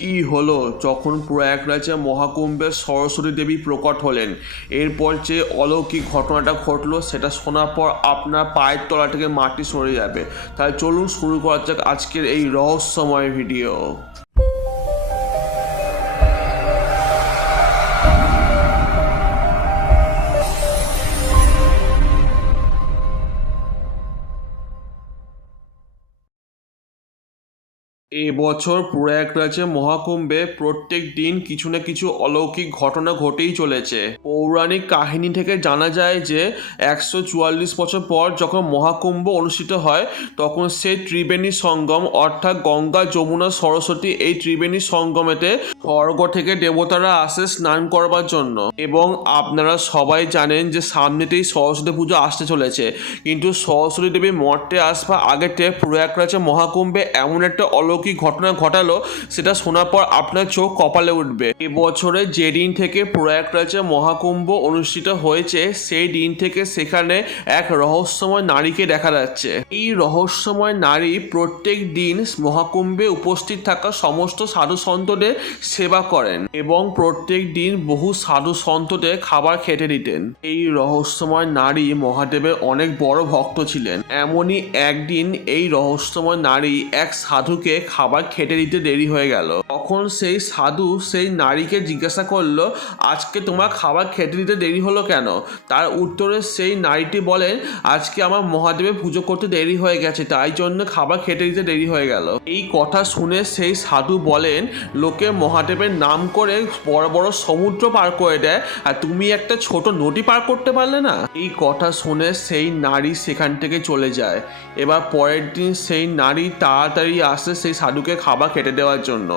কি হলো? যখন প্রয়াগরাজে মহাকুম্ভে সরস্বতী দেবী প্রকট হলেন, এরপর যে অলৌকিক ঘটনাটা ঘটলো, সেটা শোনার পর আপনার পায়ের তলা থেকে মাটি সরে যাবে। তাই চলুন শুরু করা যাক আজকের এই রহস্যময় ভিডিও। এবছর প্রয়াগরাজে মহাকুম্ভে প্রত্যেক দিন কিছু না কিছু অলৌকিক ঘটনা ঘটেই চলেছে। পৌরাণিক কাহিনী থেকে জানা যায় যে, একশো চুয়াল্লিশ বছর পর যখন মহাকুম্ভ অনুষ্ঠিত হয়, তখন সেই ত্রিবেণী সঙ্গম অর্থাৎ গঙ্গা, যমুনা, সরস্বতী এই ত্রিবেণী সঙ্গমেতে স্বর্গ থেকে দেবতারা আসে স্নান করবার জন্য। এবং আপনারা সবাই জানেন যে, সামনেতেই সরস্বতী পুজো আসতে চলেছে। কিন্তু সরস্বতী দেবী মঠে আসবা আগেতে প্রয়াগরাজে মহাকুম্ভে এমন একটা অলৌকিক ঘটনা ঘটালো সেটা শোনার পর আপনার চোখ কপালে উঠবে। এবছরে যেদিন থেকে প্রয়াগরাজে মহাকুম্ভ অনুষ্ঠিত হয়েছে, সেই দিন থেকে সেখানে এক রহস্যময় নারীকে দেখা যাচ্ছে। এই রহস্যময় নারী প্রত্যেক দিন মহাকুম্ভে উপস্থিত থাকা সমস্ত সাধু সন্তদের সেবা করেন এবং প্রত্যেক দিন বহু সাধু সন্তদের খাবার খেতে দিতেন। এই রহস্যময় নারী মহাদেবের অনেক বড় ভক্ত ছিলেন। এমনই একদিন এই রহস্যময় নারী এক সাধুকে খাবার খেতে দিতে দেরি হয়ে গেল। তখন সেই সাধু সেই নারীকে জিজ্ঞাসা করল, আজকে তোমার খাবার খেতে দিতে দেরি হলো কেন? তার উত্তরে সেই নারীটি বলেন, আজকে আমার মহাদেবের পুজো করতে দেরি হয়ে গেছে, তাই জন্য খাবার খেতে দিতে দেরি হয়ে গেল। এই কথা শুনে সেই সাধু বলেন, লোকে মহাদেবের নাম করে বড় বড় সমুদ্র পার করে দেয়, আর তুমি একটা ছোট নদী পার করতে পারলে না? এই কথা শুনে সেই নারী সেখান থেকে চলে যায়। এবার পরের দিন সেই নারী তাড়াতাড়ি আসে সেই সাধুকে খাবার খেতে দেওয়ার জন্য।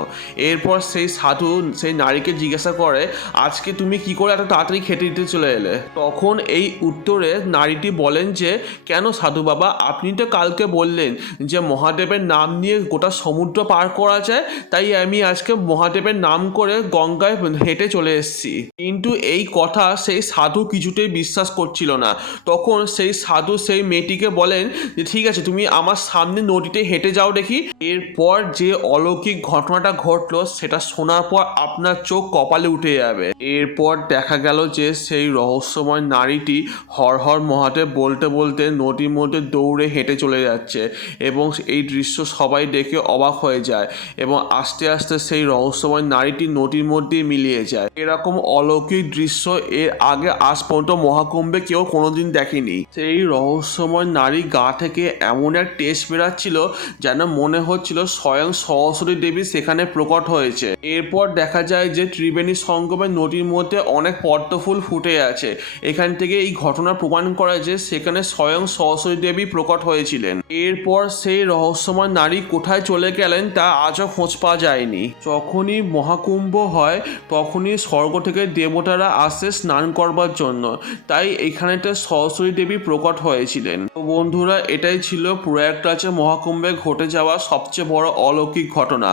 এরপর সেই সাধু সেই নারীকে জিজ্ঞাসা করে, আজকে তুমি কি করে এত তাড়াতাড়ি খেতে দিতে চলে এলে? তখন এই উত্তরে নারীটি বলেন যে, কেন সাধু বাবা, আপনি তো কালকে বললেন যে মহাদেবের নাম নিয়ে গোটা সমুদ্র পার করা যায়, তাই আমি আজকে মহাদেবের নাম করে গঙ্গায় হেঁটে চলে এসেছি। কিন্তু এই কথা সেই সাধু কিছুতেই বিশ্বাস করছিল না। তখন সেই সাধু সেই মেয়েটিকে বলেন যে, ঠিক আছে, তুমি আমার সামনে নদীতে হেঁটে যাও দেখি। এরপর যে অলৌকিক ঘটনাটা ঘটলো, সেটা শোনার পর আপনার চোখ কপালে উঠে যাবে। এরপর দেখা গেল যে সেই রহস্যময় নারীটি হর হর মহাদেব বলতে বলতে নদীর মধ্যে দৌড়ে হেঁটে চলে যাচ্ছে এবং এই দৃশ্য সবাই দেখে অবাক হয়ে যায় এবং আস্তে আস্তে সেই রহস্যময় নারীটি নদীর মধ্যে মিলিয়ে যায়। এরকম অলৌকিক দৃশ্য এর আগে আজ পর্যন্ত মহাকুম্ভে কেউ কোনোদিন দেখেনি। সেই রহস্যময় নারী গা থেকে এমন এক টেস্ট বেরাচ্ছিল যেন মনে হচ্ছিল স্বয়ং সরস্বতী দেবী সেখানে প্রকট হয়েছে। এরপর দেখা যায় যে ত্রিবেণী সঙ্গমের নদীর মধ্যে অনেক পদ্ম ফুল ফুটে আছে। এখান থেকে এই ঘটনা প্রমাণ করা যে সেখানে স্বয়ং সরস্বতী দেবী প্রকট হয়েছিলেন। এরপর সেই রহস্যময় নারী কোথায় চলে গেলেন তা আজও খোঁজ পাওয়া যায়নি। যখনই মহাকুম্ভ হয়, তখনই স্বর্গ থেকে দেবতারা আসে স্নান করবার জন্য। তাই এখানেতে সরস্বতী দেবী প্রকট হয়েছিলেন। বন্ধুরা, এটাই ছিল প্রয়াগরাজে মহাকুম্ভে ঘটে যাওয়া সবচেয়ে বড় অলৌকিক ঘটনা।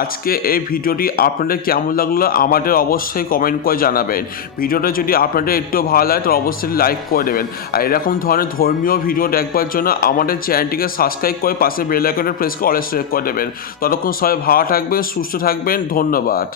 আজকে এই ভিডিওটি আপনাদের কেমন লাগল আমাদের অবশ্যই কমেন্ট করে জানাবেন। ভিডিওটা যদি আপনাদের একটু ভালো লাগে তো অবশ্যই লাইক করে দেবেন। আর এরকম ধরনের ধর্মীয় ভিডিও দেখবার জন্য আমাদের চ্যানেলটিকে সাবস্ক্রাইব করে পাশে বেল আইকনের প্রেস করে অলে করে দেবেন। ততক্ষণ সবাই ভালো থাকবেন, সুস্থ থাকবেন, ধন্যবাদ।